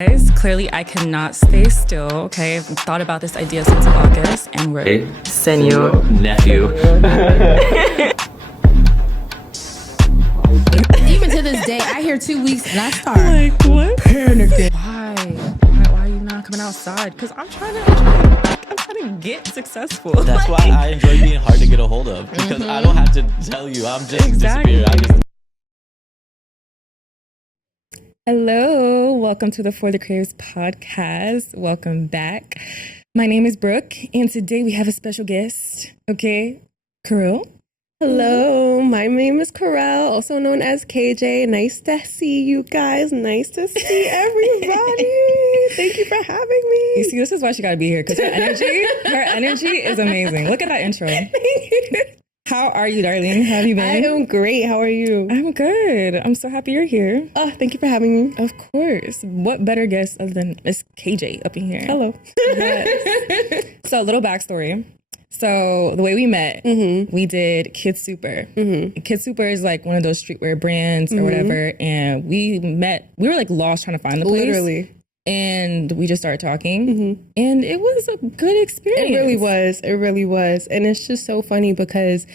Guys, clearly I cannot stay still, okay? I've thought about this idea since August and we're Senor nephew. Even to this day, I hear 2 weeks and I start like, what? panicking. Why are you not coming outside? Because I'm trying to get successful. That's why I enjoy being hard to get a hold of, because I don't have to tell you. I'm just disappear. Hello, welcome to the For the Creatives podcast. Welcome back. My name is Brooke, and today we have a special guest. Okay, Karyl. Hello, my name is Karyl, also known as KJ. Nice to see you guys. Nice to see everybody. Thank you for having me. You see, this is why she got to be here, because her energy is amazing. Look at that intro. How are you, darling? How have you been? I am great. How are you? I'm good. I'm so happy you're here. Oh, thank you for having me. Of course. What better guest other than Miss KJ up in here? Hello. Yes. So, a little backstory. So, the way we met, we did Kid Super. Kid Super is like one of those streetwear brands or whatever. And we met, we were like lost trying to find the place. Literally. And we just started talking. And it was a good experience. It really was. It really was. And it's just so funny because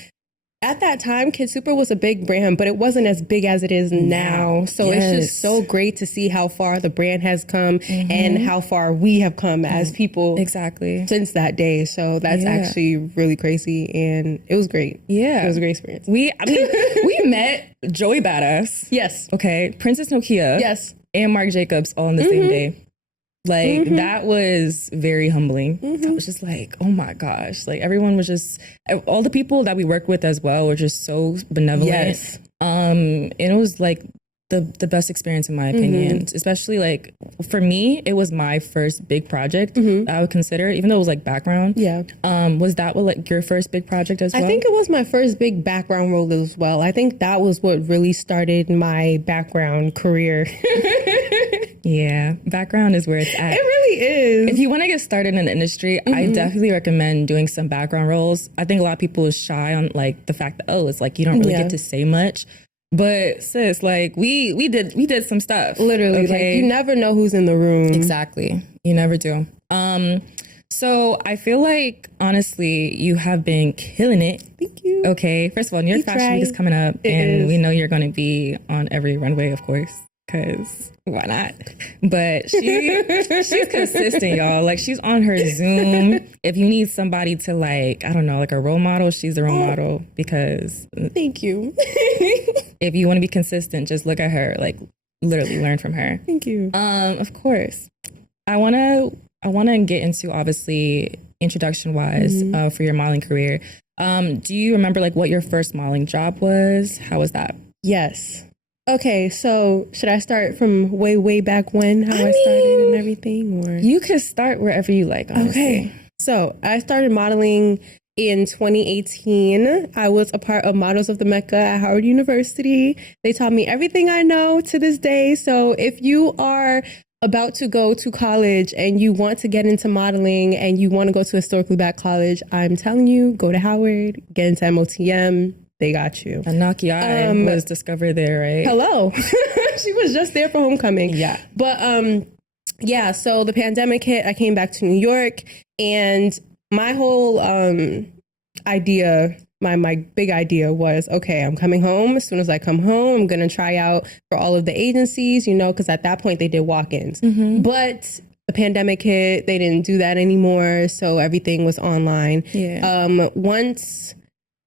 at that time, Kid Super was a big brand, but it wasn't as big as it is now. So it's just so great to see how far the brand has come and how far we have come as people since that day. So that's actually really crazy. And it was great. Yeah. It was a great experience. We met Joey Badass. Yes. Okay. Princess Nokia. Yes. And Marc Jacobs all on the same day. Like, that was very humbling. I was just like, oh my gosh. Like, everyone was just, all the people that we worked with as well were just so benevolent. Yes. And it was like the best experience in my opinion. Especially like, for me, it was my first big project that I would consider, even though it was like background. Yeah. Was that what, like your first big project as well? I think it was my first big background role as well. I think that was what really started my background career. Yeah, background is where it's at. It really is. If you want to get started in the industry, I definitely recommend doing some background roles. I think a lot of people is shy on like the fact that, oh, it's like you don't really get to say much. But sis, like we did some stuff. Literally, like you never know who's in the room. Exactly. You never do. So I feel like honestly you have been killing it. Thank you. Okay. First of all, New York Fashion Week is coming up we know you're going to be on every runway, of course. Cause why not? But she's consistent, y'all. Like she's on her Zoom. If you need somebody to like, I don't know, like a role model, she's the role model because thank you. If you want to be consistent, just look at her, like literally learn from her. Thank you. Of course. I wanna get into obviously introduction wise for your modeling career. Do you remember like what your first modeling job was? How was that? Yes. Okay, so should I start from way back when, how I started and everything? Or you could start wherever you like, honestly. Okay, so I started modeling in 2018. I was a part of Models of the Mecca at Howard University. They taught me everything I know to this day. So if you are about to go to college and you want to get into modeling and you want to go to a historically black college, I'm telling you, go to Howard, get into MOTM. They got you. Anakia was discovered there, right? Hello. She was just there for homecoming. Yeah. But yeah, so the pandemic hit. I came back to New York and my whole idea, my big idea was, okay, I'm coming home. As soon as I come home, I'm going to try out for all of the agencies, you know, because at that point they did walk-ins. But the pandemic hit. They didn't do that anymore. So everything was online. Yeah. Once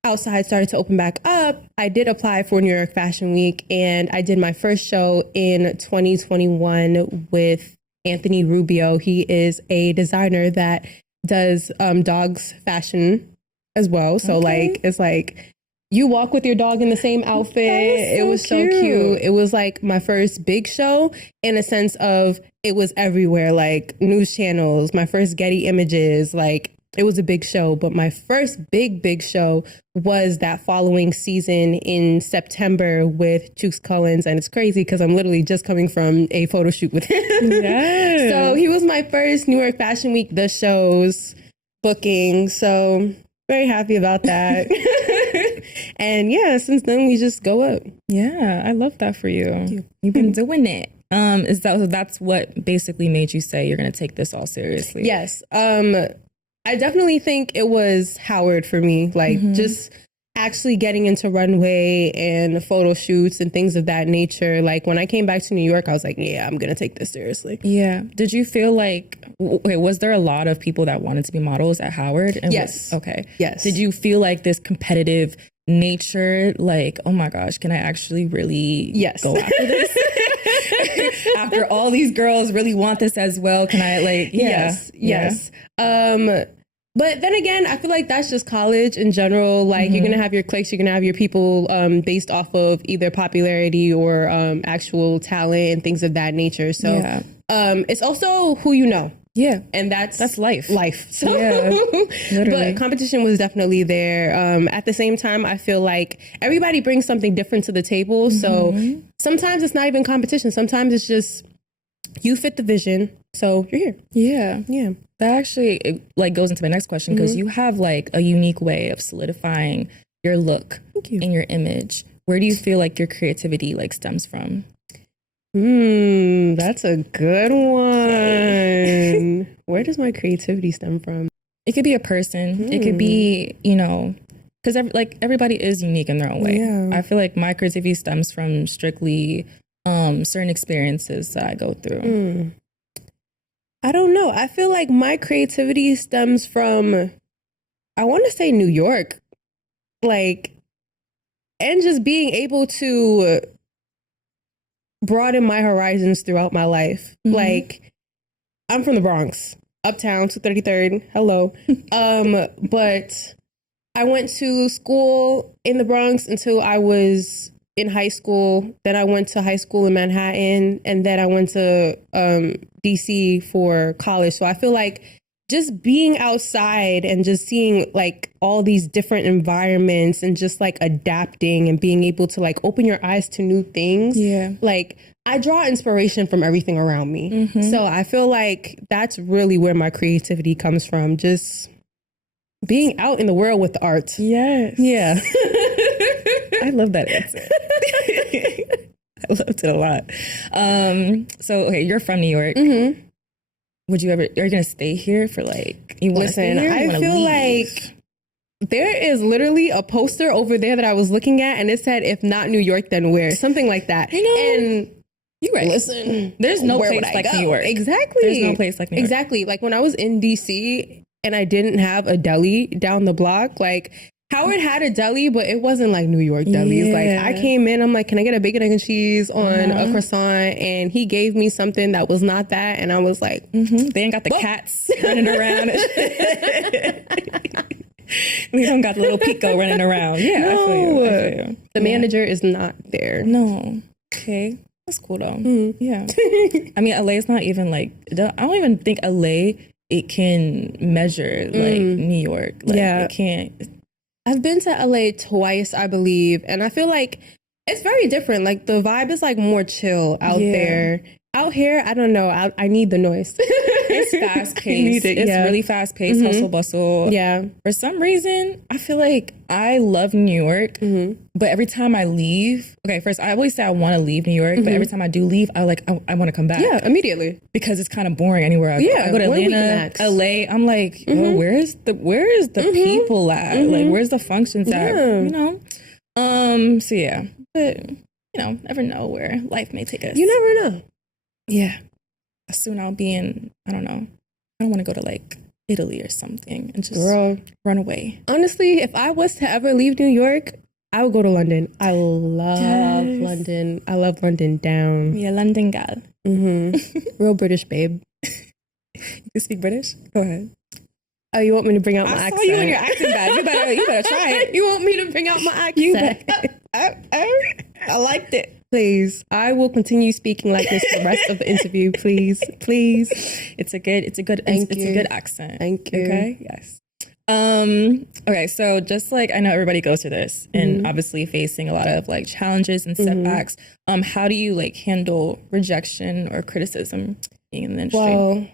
outside started to open back up, I did apply for New York Fashion Week and I did my first show in 2021 with Anthony Rubio. He is a designer that does dogs fashion as well. So like, it's like you walk with your dog in the same outfit. It was so cute. It was like my first big show in a sense of it was everywhere, like news channels, my first Getty Images, like it was a big show, but my first big show was that following season in September with Chooks Collins. And it's crazy because I'm literally just coming from a photo shoot with him. Yes. So he was my first New York Fashion Week, the shows booking. So very happy about that. And yeah, since then we just go up. Yeah, I love that for you. Thank you. You've been doing it. That's what basically made you say you're going to take this all seriously. Yes. I definitely think it was Howard for me. Like just actually getting into runway and photo shoots and things of that nature. Like when I came back to New York, I was like, yeah, I'm going to take this seriously. Yeah. Did you feel like, was there a lot of people that wanted to be models at Howard? And yes. Okay. Yes. Did you feel like this competitive nature, like, oh my gosh, can I actually really go after this? After all these girls really want this as well, can I like, Yes. But then again, I feel like that's just college in general. Like you're going to have your cliques, you're going to have your people based off of either popularity or actual talent and things of that nature. So it's also who you know. Yeah. And that's life. So, literally. But competition was definitely there. At the same time, I feel like everybody brings something different to the table. So sometimes it's not even competition. Sometimes it's just you fit the vision. So you're here. Yeah. Yeah. That actually like goes into my next question because you have like a unique way of solidifying your look and your image. Where do you feel like your creativity like stems from? That's a good one. Where does my creativity stem from? It could be a person. It could be, you know, because everybody is unique in their own way. Yeah. I feel like my creativity stems from strictly certain experiences that I go through. I don't know. I feel like my creativity stems from, I want to say New York, like, and just being able to broaden my horizons throughout my life. Like, I'm from the Bronx, uptown, 233rd. Hello. But I went to school in the Bronx until I was in high school. Then I went to high school in Manhattan, and then I went to DC for college. So I feel like just being outside and just seeing like all these different environments and just like adapting and being able to like open your eyes to new things. Yeah. Like I draw inspiration from everything around me. So I feel like that's really where my creativity comes from. Just being out in the world with the art. Yes. Yeah. I love that answer. I loved it a lot. So, okay, you're from New York. Would you ever, are you going to stay here for like, you want to stay here? I feel like there is literally a poster over there that I was looking at and it said, if not New York, then where? Something like that. You know, and you're right. Listen, there's no place like New York. Exactly. There's no place like New York. Exactly. Like when I was in DC and I didn't have a deli down the block, like Howard had a deli, but it wasn't like New York delis. Like I came in, I'm like, can I get a bacon, egg, and cheese on a croissant? And he gave me something that was not that. And I was like, they ain't got the cats running around. We don't got the little Pico running around. Yeah, no, I feel you. The manager is not there. No. Okay. That's cool though. Yeah. I mean, LA is not even like, I don't even think LA, it can measure like New York. Like, it can't. I've been to LA twice, I believe, and I feel like it's very different. Like the vibe is like more chill out there. Out here, I don't know. I need the noise. It's fast paced. It's really fast paced, hustle bustle. Yeah. For some reason, I feel like I love New York, but every time I leave, okay, first I always say I want to leave New York, but every time I do leave, I want to come back. Yeah, immediately, because it's kind of boring anywhere I go. I go to Atlanta, LA. I'm like, oh, where is the people at? Like, where's the functions at? You know. So yeah, but you know, never know where life may take us. You never know. Yeah. Soon I'll be in, I don't know. I don't want to go to like Italy or something and just run away. Honestly, if I was to ever leave New York, I would go to London. I love London. I love London down. Yeah, London gal. Real British babe. You speak British? Go ahead. Oh, you want me to bring out my accent? I saw you in your accent bag. You better try it. You want me to bring out my accent? I liked it. Please, I will continue speaking like this the rest of the interview. Please. It's a good accent. Thank you. Okay. Yes. Okay. So just like I know everybody goes through this, and obviously facing a lot of like challenges and setbacks. How do you like handle rejection or criticism being in the industry? Well,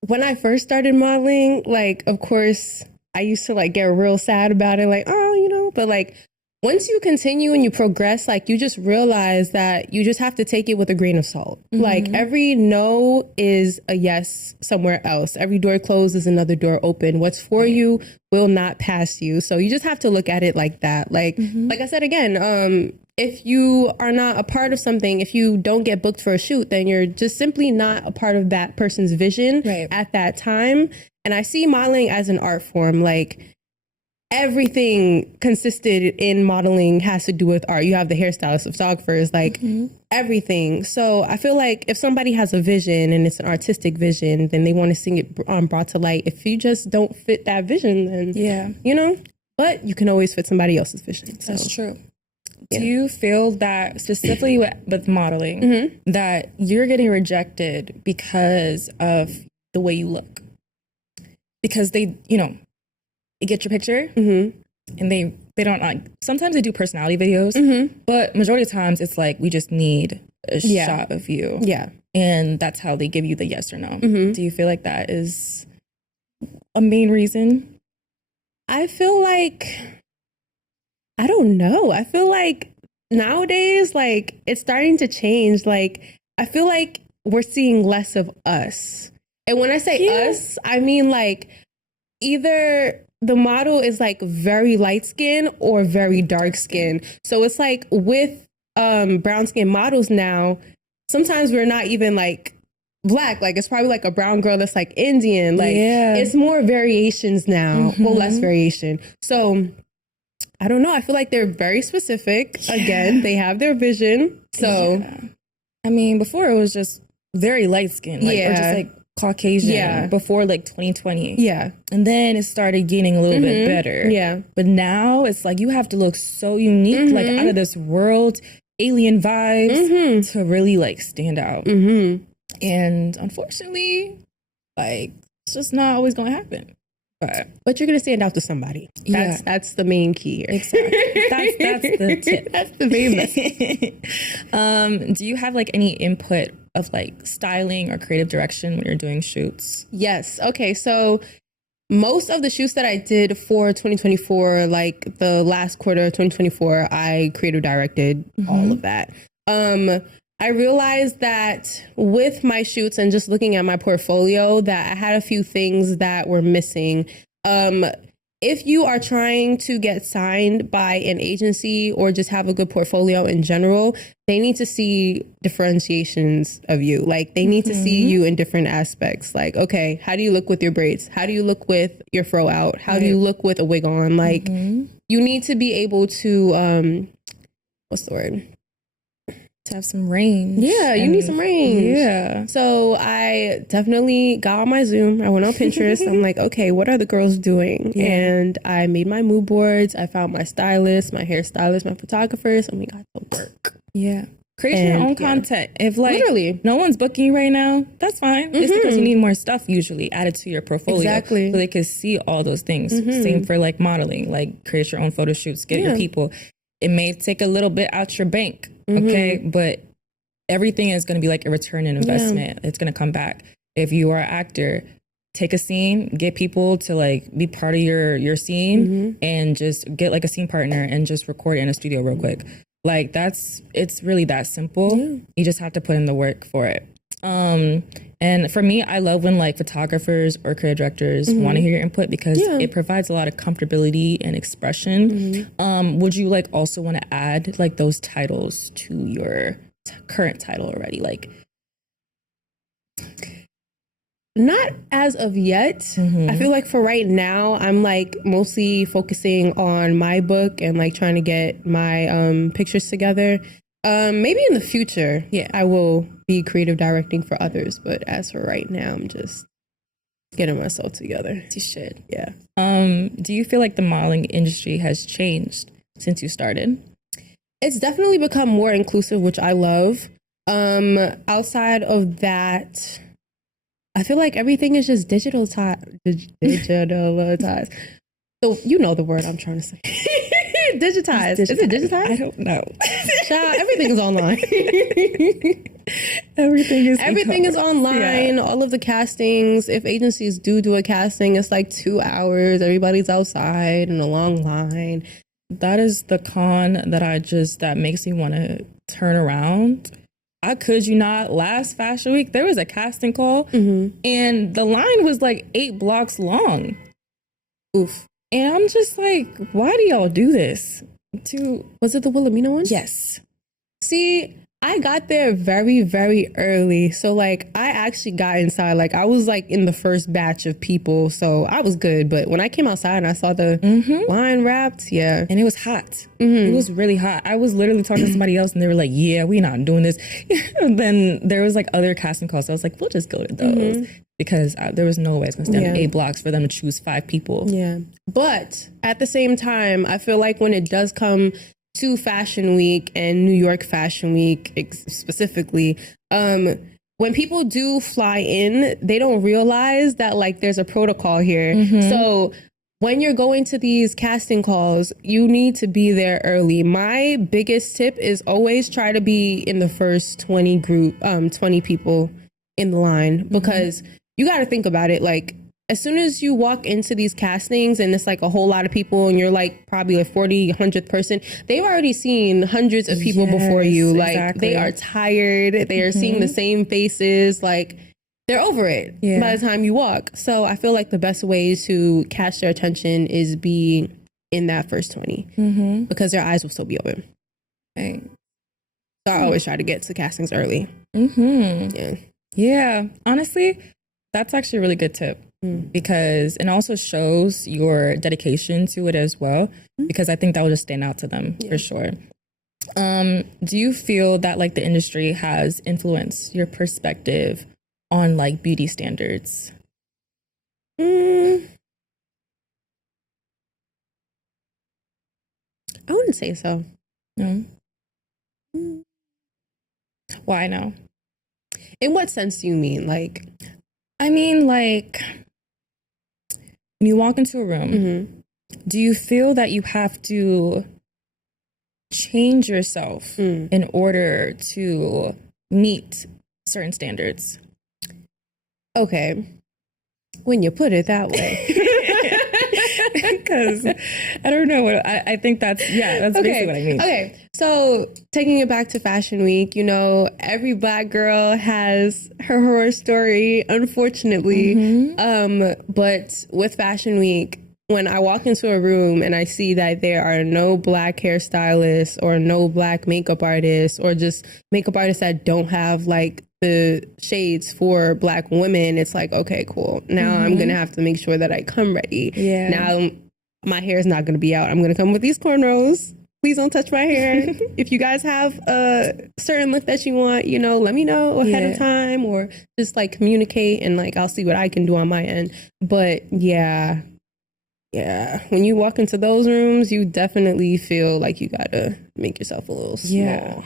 when I first started modeling, like of course I used to like get real sad about it, like oh, you know, but like. once you continue and you progress, like you just realize that you just have to take it with a grain of salt. Like every no is a yes somewhere else. Every door closed is another door open. What's for you will not pass you. So you just have to look at it like that. Like I said again, if you are not a part of something, if you don't get booked for a shoot, then you're just simply not a part of that person's vision at that time. And I see modeling as an art form. Like everything consisted in modeling has to do with art. You have the hairstylists, the photographers, like everything. So I feel like if somebody has a vision and it's an artistic vision, then they want to see it brought to light. If you just don't fit that vision, then you know, but you can always fit somebody else's vision. So. That's true. Do you feel that specifically with modeling that you're getting rejected because of the way you look? Because they, you know, they get your picture and they don't like, sometimes they do personality videos, but majority of times it's like, we just need a shot of you. Yeah. And that's how they give you the yes or no. Do you feel like that is a main reason? I feel like, I don't know. I feel like nowadays, like it's starting to change. Like, I feel like we're seeing less of us. And when I say us, I mean like either the model is like very light skin or very dark skin. So it's like with brown skin models now, sometimes we're not even like black. Like it's probably like a brown girl that's like Indian. Like it's more variations now, well, less variation. So I don't know. I feel like they're very specific. Again, they have their vision. So I mean, before it was just very light skin, like or just like Caucasian before like 2020. Yeah. And then it started getting a little bit better. Yeah. But now it's like you have to look so unique, like out of this world, alien vibes to really like stand out. And unfortunately, like it's just not always going to happen. But you're going to stand out to somebody. That's the main key here. Exactly. That's the tip. That's the main message. Do you have like any input of like styling or creative direction when you're doing shoots? Yes. Okay. So most of the shoots that I did for 2024, like the last quarter of 2024, I creative directed all of that. I realized that with my shoots and just looking at my portfolio that I had a few things that were missing. If you are trying to get signed by an agency or just have a good portfolio in general, they need to see differentiations of you. Like they need to see you in different aspects. Like, okay, how do you look with your braids? How do you look with your fro out? How do you look with a wig on? Like you need to be able to, what's the word? To have some range. Yeah, you need some range. Yeah. So I definitely got on my Zoom. I went on Pinterest. I'm like, okay, what are the girls doing? Yeah. And I made my mood boards. I found my stylist, my hairstylist, my photographers, and we got to work. Yeah. Create your own content. If like literally no one's booking you right now, that's fine. It's because you need more stuff usually added to your portfolio. Exactly. So they can see all those things. Same for like modeling. Like create your own photo shoots, get your people. It may take a little bit out your bank. Okay, but everything is going to be like a return on investment. It's going to come back. If you are an actor, take a scene, get people to like be part of your scene and just get like a scene partner and just record it in a studio real quick. Like it's really that simple. You just have to put in the work for it. And for me, I love when like photographers or creative directors want to hear your input because it provides a lot of comfortability and expression. Would you like also want to add like those titles to your current title already? Like, not as of yet. I feel like for right now, I'm like mostly focusing on my book and like trying to get my pictures together. Maybe in the future, I will be creative directing for others. But as for right now, I'm just getting myself together. You should. Yeah. Do you feel like the modeling industry has changed since you started? It's definitely become more inclusive, which I love. Outside of that, I feel like everything is just digitalized. So you know the word I'm trying to say. Digitized. Is it digitized? I don't know. Child, everything is online. Everything is online. Yeah. All of the castings. If agencies do a casting, it's like 2 hours. Everybody's outside in a long line. that is the con that makes me want to turn around. I could you not, last Fashion Week, there was a casting call and the line was like 8 blocks long. Oof. And I'm just like, why do y'all do this? Was it the Wilhelmina one? Yes. See, I got there very, very early. So, like, I actually got inside. Like, I was, like, in the first batch of people. So, I was good. But when I came outside and I saw the line wrapped, yeah. And it was hot. It was really hot. I was literally talking to somebody else and they were like, yeah, we not doing this. And then there was, like, other casting calls. So I was like, we'll just go to those. Because there was no way I was going to stand 8 blocks for them to choose 5 people. Yeah. But at the same time, I feel like when it does come to Fashion Week and New York Fashion Week specifically, when people do fly in, they don't realize that like there's a protocol here. So when you're going to these casting calls, you need to be there early. My biggest tip is always try to be in the first 20 people in the line, because you got to think about it. Like, as soon as you walk into these castings and it's like a whole lot of people and you're like probably like 100th person, they've already seen hundreds of people before you. Like, they are tired. They are seeing the same faces. Like, they're over it by the time you walk. So I feel like the best way to catch their attention is be in that first 20 because their eyes will still be open. Right. So I always try to get to castings early. Yeah. Honestly, that's actually a really good tip. Because it also shows your dedication to it as well, because I think that will just stand out to them for sure. Do you feel that like the industry has influenced your perspective on like beauty standards? I wouldn't say so. No. Why no? In what sense do you mean? Like, I mean, like, when you walk into a room, do you feel that you have to change yourself in order to meet certain standards? Okay. When you put it that way. Because I don't know what I think that's basically what I mean. Okay, so taking it back to Fashion Week, you know, every Black girl has her horror story, unfortunately. But with Fashion Week, when I walk into a room and I see that there are no Black hairstylists or no Black makeup artists or just makeup artists that don't have like the shades for Black women, it's like, okay, cool. Now I'm gonna have to make sure that I come ready. Now my hair is not gonna be out. I'm gonna come with these cornrows. Please don't touch my hair. If you guys have a certain look that you want, you know, let me know ahead of time, or just like communicate and like I'll see what I can do on my end. But yeah, when you walk into those rooms, you definitely feel like you gotta make yourself a little small.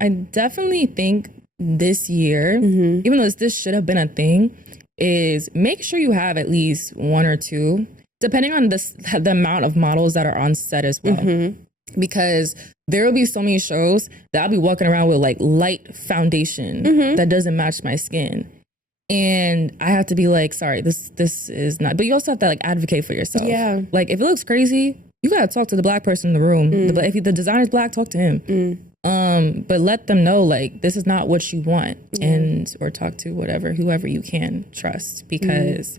I definitely think this year, even though this should have been a thing, is make sure you have at least 1 or 2, depending on the amount of models that are on set as well. Because there will be so many shows that I'll be walking around with like light foundation that doesn't match my skin. And I have to be like, sorry, this is not. But you also have to like advocate for yourself. Yeah. Like if it looks crazy, you gotta talk to the Black person in the room. If the designer's Black, talk to him. But let them know like this is not what you want, and or talk to whoever you can trust, because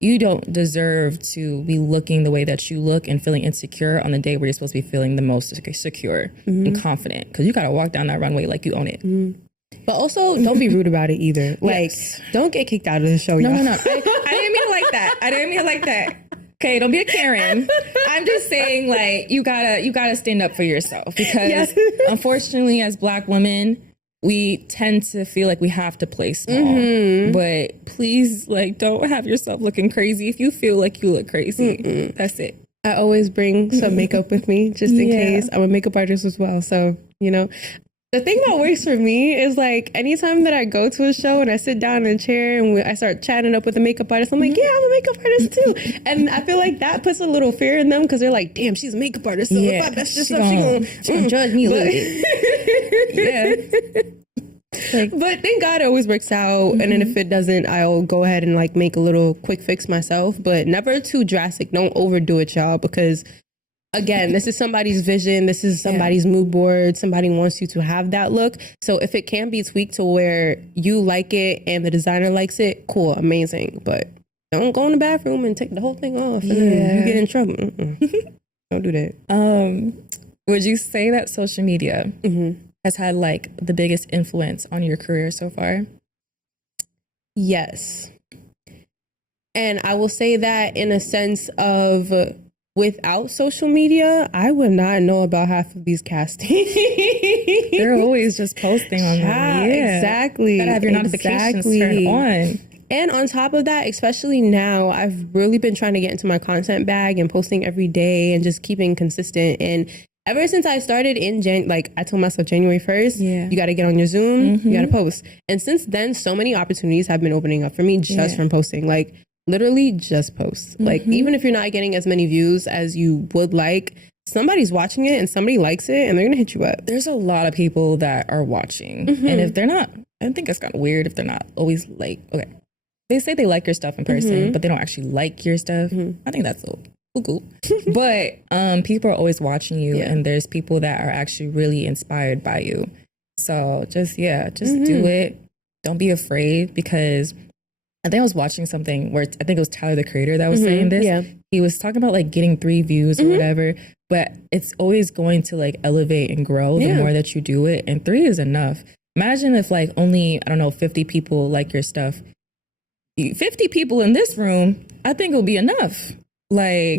you don't deserve to be looking the way that you look and feeling insecure on the day where you're supposed to be feeling the most secure and confident, because you gotta walk down that runway like you own it. But also, don't be rude about it either. Like, don't get kicked out of the show, y'all. No. I didn't mean it like that. Okay, don't be a Karen. I'm just saying, like, you gotta stand up for yourself, because unfortunately, as Black women, we tend to feel like we have to play small. But please, like, don't have yourself looking crazy if you feel like you look crazy. That's it. I always bring some makeup with me just in case. I'm a makeup artist as well, so you know. The thing that works for me is like anytime that I go to a show and I sit down in a chair and I start chatting up with a makeup artist, I'm like, yeah, I'm a makeup artist too. And I feel like that puts a little fear in them, because they're like, damn, she's a makeup artist. So if I mess this up, she's gonna judge me a little bit. But thank God it always works out. And then if it doesn't, I'll go ahead and like make a little quick fix myself, but never too drastic. Don't overdo it, y'all, because again, this is somebody's vision. This is somebody's mood board. Somebody wants you to have that look. So if it can be tweaked to where you like it and the designer likes it, cool, amazing. But don't go in the bathroom and take the whole thing off and then you get in trouble. Don't do that. Would you say that social media has had like the biggest influence on your career so far? Yes. And I will say that in a sense of without social media, I would not know about half of these castings. They're always just posting on them. Yeah, exactly. You gotta have your notifications turned on. And on top of that, especially now, I've really been trying to get into my content bag and posting every day and just keeping consistent. And ever since I started in I told myself January 1st, you got to get on your Zoom, you got to post. And since then, so many opportunities have been opening up for me just from posting. Like, literally just post. Like, even if you're not getting as many views as you would like, somebody's watching it and somebody likes it and they're going to hit you up. There's a lot of people that are watching. And if they're not, I think it's kind of weird if they're not always like, okay, they say they like your stuff in person, but they don't actually like your stuff. I think that's cool. But people are always watching you and there's people that are actually really inspired by you. So just do it. Don't be afraid, because I think I was watching something where I think it was Tyler, the creator, that was saying this. Yeah. He was talking about like getting 3 views or whatever, but it's always going to like elevate and grow the more that you do it. And 3 is enough. Imagine if like only, 50 people like your stuff. 50 people in this room, I think it'll be enough. Like,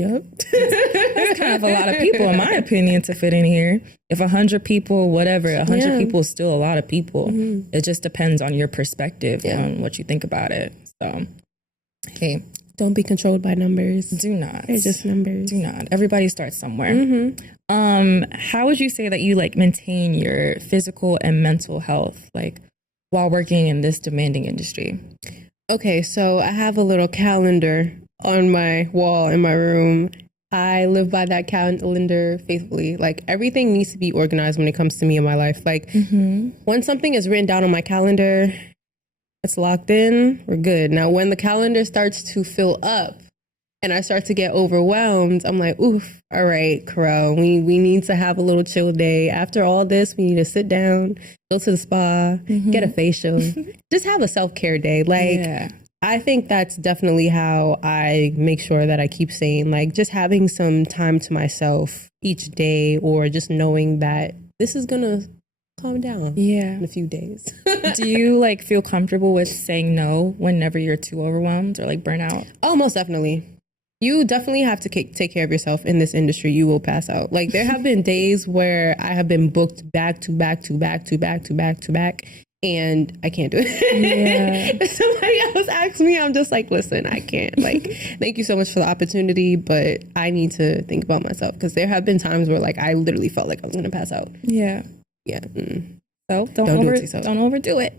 that's kind of a lot of people, in my opinion, to fit in here. If 100 people, whatever, 100 people is still a lot of people. It just depends on your perspective on what you think about it. So, hey. Don't be controlled by numbers. Do not. They're just numbers. Do not. Everybody starts somewhere. How would you say that you like maintain your physical and mental health, like while working in this demanding industry? Okay, so I have a little calendar on my wall in my room. I live by that calendar faithfully. Like, everything needs to be organized when it comes to me in my life. Like, when something is written down on my calendar, it's locked in, we're good. Now, when the calendar starts to fill up and I start to get overwhelmed, I'm like, oof, all right, Karyl, we need to have a little chill day. After all this, we need to sit down, go to the spa, get a facial, just have a self-care day. Like, I think that's definitely how I make sure that I keep saying, like, just having some time to myself each day, or just knowing that this is gonna calm down in a few days. Do you like feel comfortable with saying no whenever you're too overwhelmed or like burnt out? Oh, most definitely. You definitely have to take care of yourself in this industry. You will pass out. Like, there have been days where I have been booked back to back, and I can't do it. If somebody else asks me, I'm just like, listen, I can't. Like, thank you so much for the opportunity, but I need to think about myself, because there have been times where like I literally felt like I was gonna pass out. So don't overdo it.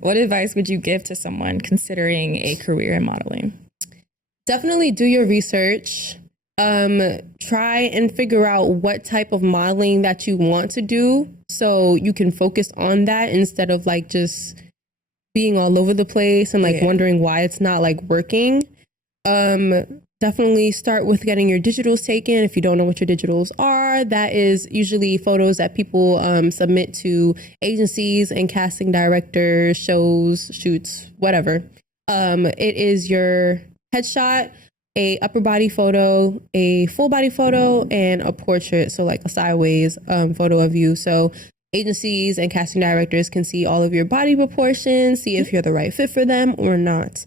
What advice would you give to someone considering a career in modeling? Definitely do your research. Try and figure out what type of modeling that you want to do, so you can focus on that instead of like just being all over the place and like wondering why it's not like working. Definitely start with getting your digitals taken. If you don't know what your digitals are, that is usually photos that people submit to agencies and casting directors, shows, shoots, whatever. It is your headshot, a upper body photo, a full body photo, and a portrait. So like a sideways photo of you. So agencies and casting directors can see all of your body proportions, see if you're the right fit for them or not.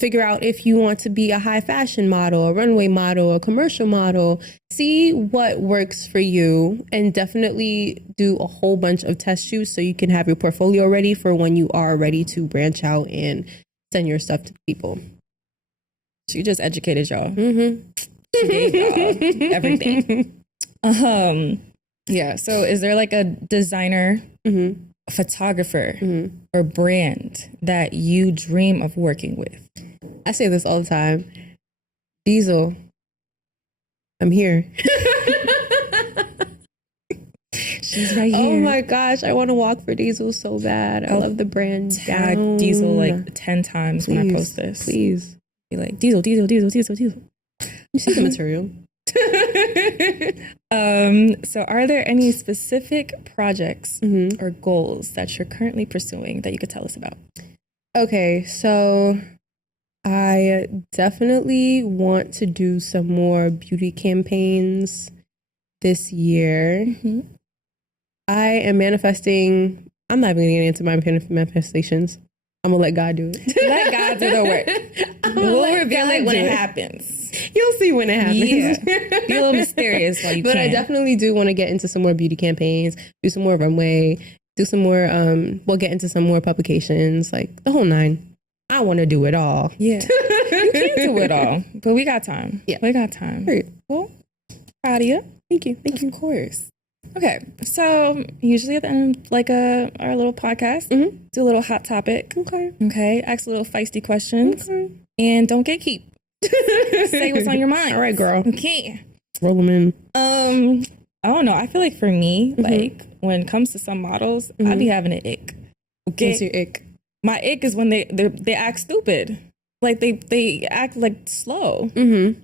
Figure out if you want to be a high fashion model, a runway model, a commercial model. See what works for you, and definitely do a whole bunch of test shoots so you can have your portfolio ready for when you are ready to branch out and send your stuff to people. She just educated y'all. She gave y'all everything. So is there like a designer, a photographer, or brand that you dream of working with? I say this all the time. Diesel, I'm here. She's right here. Oh my gosh, I want to walk for Diesel so bad. I love the brand. Tag Diesel like 10 times when I post this. Please. Be like, Diesel. You see the material. So are there any specific projects or goals that you're currently pursuing that you could tell us about? Okay, so I definitely want to do some more beauty campaigns this year. I am manifesting. I'm not even going to get into my manifestations. I'm going to let God do it. Let God do the work. We'll reveal it when it happens. You'll see when it happens. Yeah. Be a little mysterious while you But can. I definitely do want to get into some more beauty campaigns, do some more runway, do some more, we'll get into some more publications, like the whole 9. I want to do it all. Yeah. You can do it all, but we got time. Yeah. We got time. Great. Well, proud of you. Thank you. Thank you. Of course. Okay, so usually at the end of like our little podcast, do a little hot topic. Okay, ask a little feisty questions. And don't get keep. Say what's on your mind. All right, girl. Okay. Roll them in. I don't know. I feel like for me, like when it comes to some models, I be having an ick. Okay. What's your ick? My ick is when they act stupid. Like they act like slow. Mm-hmm.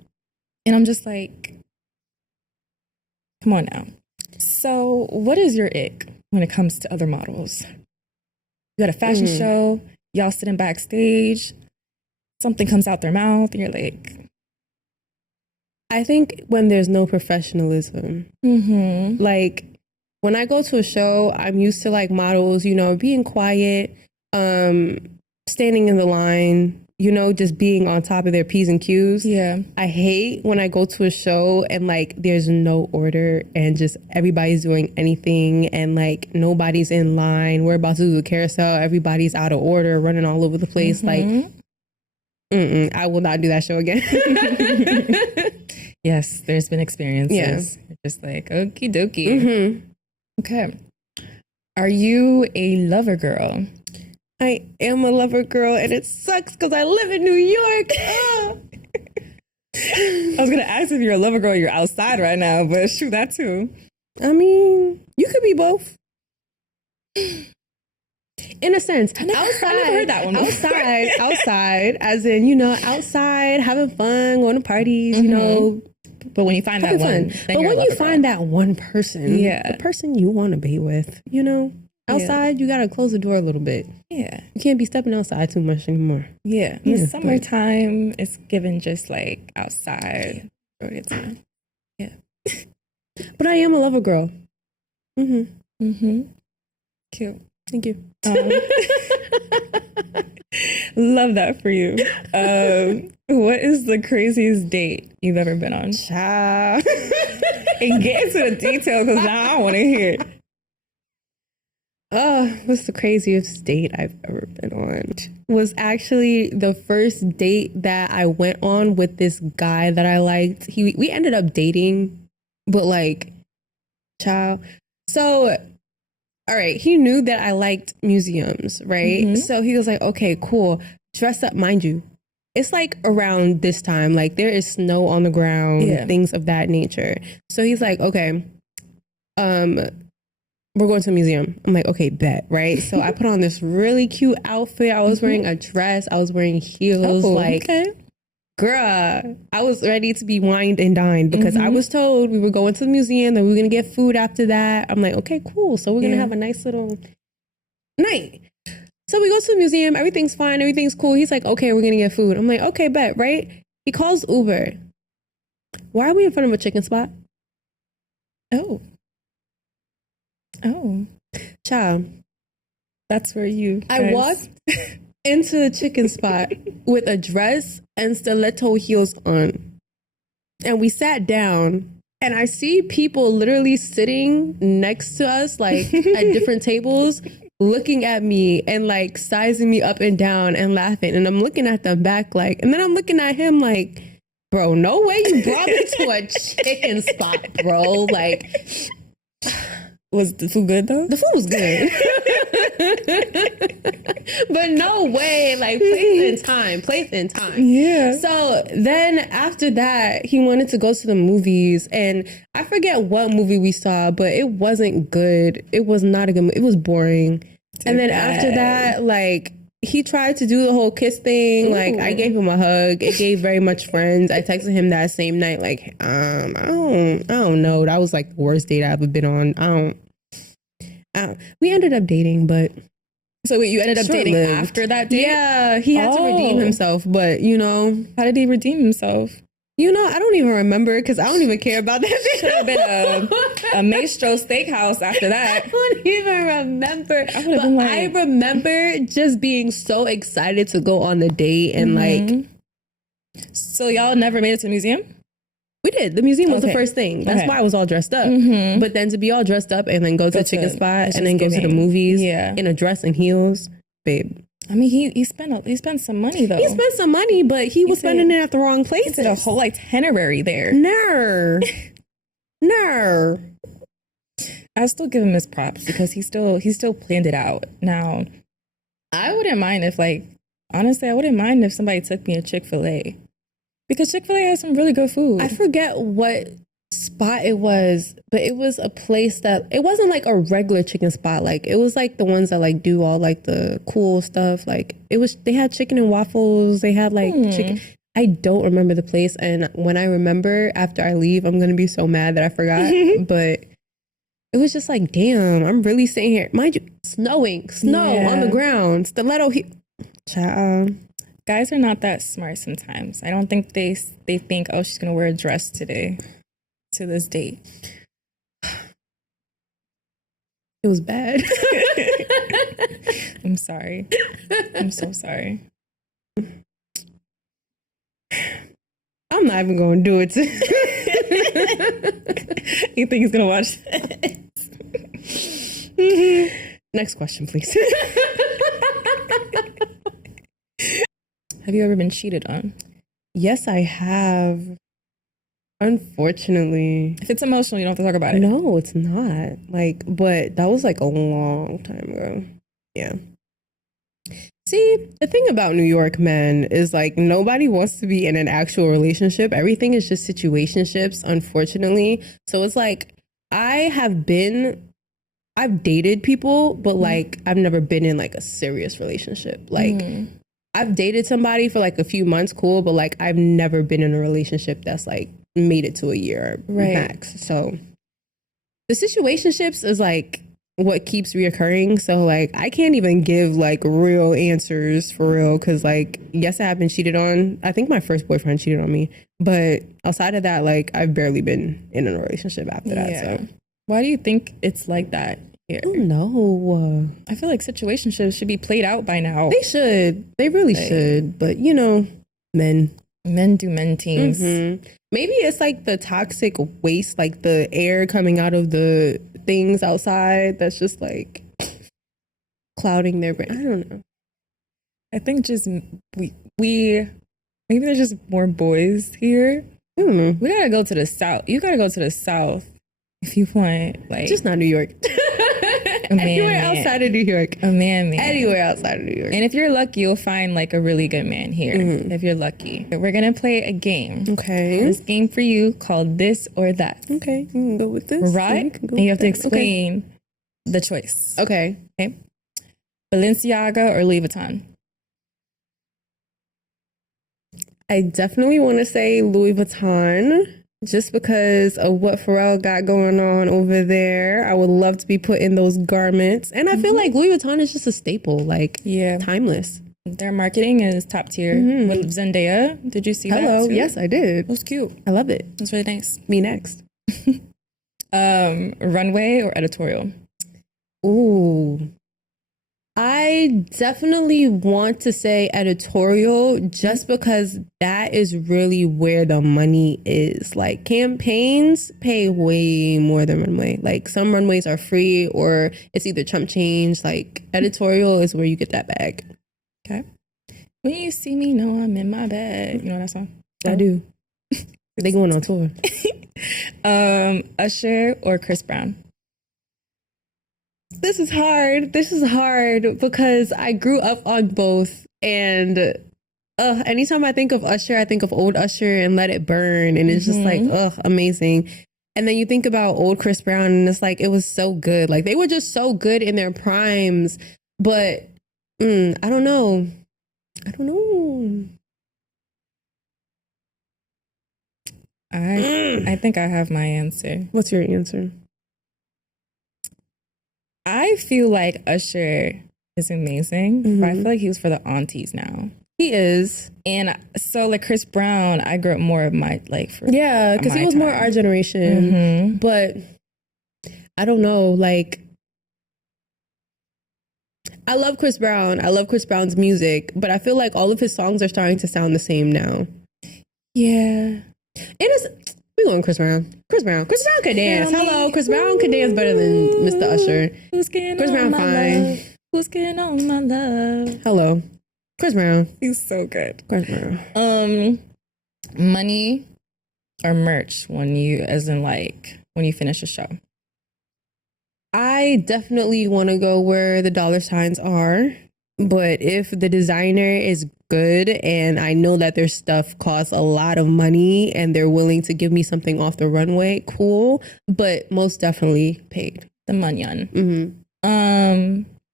And I'm just like, come on now. So what is your ick when it comes to other models? You got a fashion show, y'all sitting backstage, something comes out their mouth, and you're like... I think when there's no professionalism. Mm-hmm. Like, when I go to a show, I'm used to, like, models, you know, being quiet, standing in the line, you know, just being on top of their P's and Q's. Yeah. I hate when I go to a show and, like, there's no order and just everybody's doing anything and, like, nobody's in line. We're about to do the carousel. Everybody's out of order, running all over the place. Like, I will not do that show again. Yes, there's been experiences. Yeah. You're just like, okie dokie. Okay. Are you a lover girl? I am a lover girl, and it sucks because I live in New York. I was going to ask if you're a lover girl, you're outside right now, but shoot, that too. I mean, you could be both. In a sense, I never heard that one before. outside, as in, you know, outside, having fun, going to parties, you know. But when you find that one, but when you find that one person, the person you want to be with, you know, outside, you got to close the door a little bit. Yeah. You can't be stepping outside too much anymore. Yeah. In the summertime, it's given just like outside. Yeah. But I am a lover girl. Cute. Thank you. Love that for you. What is the craziest date you've ever been on? Child. And get into the details because now I want to hear it. What's the craziest date I've ever been on? Was actually the first date that I went on with this guy that I liked. We ended up dating, but like, child. So, all right, he knew that I liked museums, right? So he was like, okay, cool. Dress up, mind you. It's like around this time, like there is snow on the ground, things of that nature. So he's like, okay, we're going to a museum. I'm like, okay, bet, right? So I put on this really cute outfit. I was wearing a dress. I was wearing heels. Girl, I was ready to be wined and dined because I was told we were going to the museum and we were going to get food after that. I'm like, okay, cool. So we're going to have a nice little night. So we go to the museum. Everything's fine. Everything's cool. He's like, okay, we're going to get food. I'm like, okay, bet, right? He calls Uber. Why are we in front of a chicken spot? Oh. Child. That's where you guys... I walked into the chicken spot with a dress and stiletto heels on. And we sat down and I see people literally sitting next to us, like at different tables, looking at me and like sizing me up and down and laughing. And I'm looking at them back like, and then I'm looking at him like, bro, no way you brought me to a chicken spot, bro. Like, Was the food good though? The food was good. But no way, like place and time. Yeah. So then after that, he wanted to go to the movies, and I forget what movie we saw, but it wasn't good. It was not a good movie. It was boring. And then after that, like, he tried to do the whole kiss thing. Ooh. Like, I gave him a hug. It gave very much friends. I texted him that same night, like, I don't know. That was like the worst date I've ever been on. We ended up dating, but so wait, you ended up dating after that date? Yeah, he had to redeem himself, but you know, how did he redeem himself? You know, I don't even remember because I don't even care about that. Should have been a Maestro Steakhouse after that. I don't even remember. I remember just being so excited to go on the date and like. So y'all never made it to the museum? We did. The museum was the first thing. That's why I was all dressed up. But then to be all dressed up and then go to the chicken spot and then go to the movies in a dress and heels, babe. I mean, he spent some money though. He spent some money, but he was spending it at the wrong place. He did a whole itinerary there. No. I still give him his props because he still planned it out. Now, I wouldn't mind if, like, honestly, I wouldn't mind if somebody took me to Chick-fil-A because Chick-fil-A has some really good food. I forget what spot it was, but it was a place that it wasn't like a regular chicken spot. Like, it was like the ones that like do all like the cool stuff. Like, they had chicken and waffles. They had like chicken. I don't remember the place, and when I remember after I leave, I'm gonna be so mad that I forgot. But it was just like, damn, I'm really sitting here. Mind you, snow on the ground, stiletto. Guys are not that smart sometimes. I don't think they think, oh, she's gonna wear a dress today to this date. It was bad. I'm sorry. I'm so sorry. I'm not even going to do it. You think he's going to watch this? Next question, please. Have you ever been cheated on? Yes, I have. Unfortunately. If it's emotional, you don't have to talk about it. No, it's not. Like, but that was like a long time ago. Yeah. See, the thing about New York men is like nobody wants to be in an actual relationship. Everything is just situationships, unfortunately. So it's like I've dated people, but like I've never been in like a serious relationship. Like I've dated somebody for like a few months, cool, but like I've never been in a relationship that's like made it to a year max. So the situationships is like what keeps reoccurring. So like I can't even give like real answers for real, because like yes, I have been cheated on. I think my first boyfriend cheated on me, but outside of that, like I've barely been in a relationship after that. So why do you think it's like that here? I don't know. I feel like situationships should be played out by now. They should. They really should. But you know, men do men things. Maybe it's like the toxic waste, like the air coming out of the things outside that's just like clouding their brain. I don't know. I think just we maybe there's just more boys here. I don't know. We gotta go to the south. You gotta go to the south if you want, like, just not New York. Anywhere outside of New York. A man. Anywhere outside of New York. And if you're lucky, you'll find like a really good man here. If you're lucky. We're gonna play a game. Okay. This game for you called This or That. Okay. You can go with this. Right? And you have to explain the choice. Okay. Balenciaga or Louis Vuitton? I definitely want to say Louis Vuitton. Just because of what Pharrell got going on over there. I would love to be put in those garments. And I feel like Louis Vuitton is just a staple, like timeless. Their marketing is top tier. With Zendaya. Did you see that too? Yes, I did. It was cute. I love it. It was really nice. Me next. Runway or editorial? Ooh. I definitely want to say editorial just because that is really where the money is. Like campaigns pay way more than runway. Like some runways are free or it's either chump change. Like editorial is where you get that bag. Okay. When you see me, know I'm in my bag. You know that song? I do. They going on tour. Usher or Chris Brown? This is hard. This is hard because I grew up on both, and anytime I think of Usher, I think of old Usher and Let It Burn, and it's just like, amazing. And then you think about old Chris Brown, and it's like, it was so good. Like, they were just so good in their primes, but I don't know. I think I have my answer. What's your answer? I feel like Usher is amazing, but I feel like he was for the aunties now. He is. And so, like, Chris Brown, I grew up more of my, like, for yeah, because he was more our generation. But I don't know, like, I love Chris Brown. I love Chris Brown's music, but I feel like all of his songs are starting to sound the same now. Yeah. We going Chris Brown. Chris Brown could dance. Hello, Chris Brown could dance better than Mr. Usher. Who's getting Chris Brown fine. Love? Who's getting on my love? Hello, Chris Brown. He's so good. Chris Brown. Money or merch when you finish a show? I definitely want to go where the dollar signs are, but if the designer is good and I know that their stuff costs a lot of money and they're willing to give me something off the runway, cool, but most definitely paid. The manyan.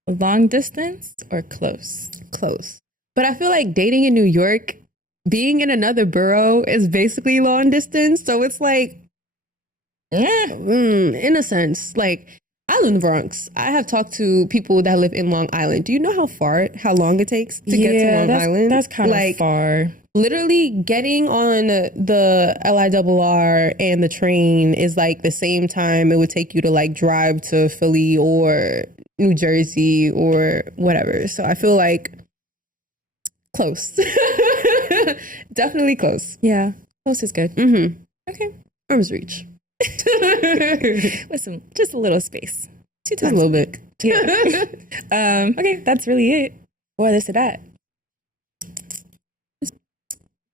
Long distance or close? Close. But I feel like dating in New York, being in another borough is basically long distance. So it's like, in a sense, like, I live in the Bronx. I have talked to people that live in Long Island. Do you know how long it takes to get to Long Island? That's kind of far. Literally getting on the LIRR and the train is like the same time it would take you to like drive to Philly or New Jersey or whatever. So I feel like close. Definitely close. Yeah, close is good. Okay. Arm's reach. Listen, just a little space. Just a little bit. Yeah. Okay, that's really it. Or this or that.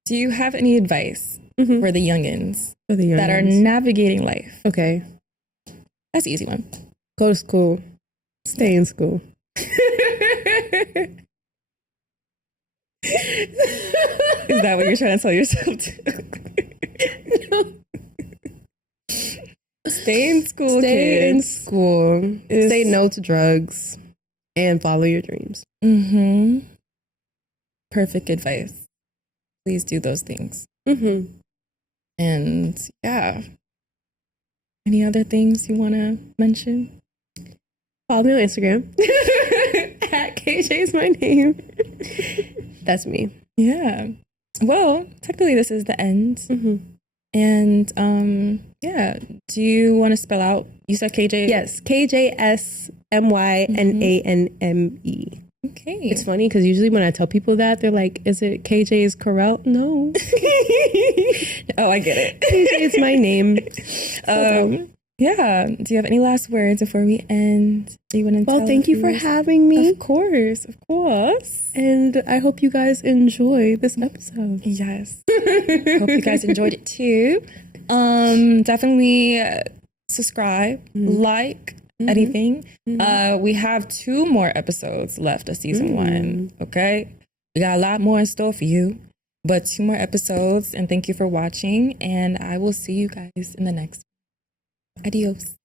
Do you have any advice for the youngins that are navigating life? Okay. That's an easy one. Go to school. Stay in school. Is that what you're trying to tell yourself to? Stay in school. Stay in school. Say no to drugs and follow your dreams. Perfect advice. Please do those things. And yeah. Any other things you want to mention? Follow me on Instagram. At KJ is my name. That's me. Yeah. Well, technically this is the end. And yeah, do you want to spell out? You said KJ? Yes, KJSMYNANME. Okay. It's funny because usually when I tell people that, they're like, is it KJ's Karyl? No. Oh, I get it. KJ is my name. Yeah. Do you have any last words before we end? Do you want to Well, thank you for having me. Of course. And I hope you guys enjoy this episode. Yes. Hope you guys enjoyed it too. Definitely subscribe, like, anything. We have 2 more episodes left of season 1. Okay. We got a lot more in store for you, but 2 more episodes. And thank you for watching. And I will see you guys in the next one. Adios.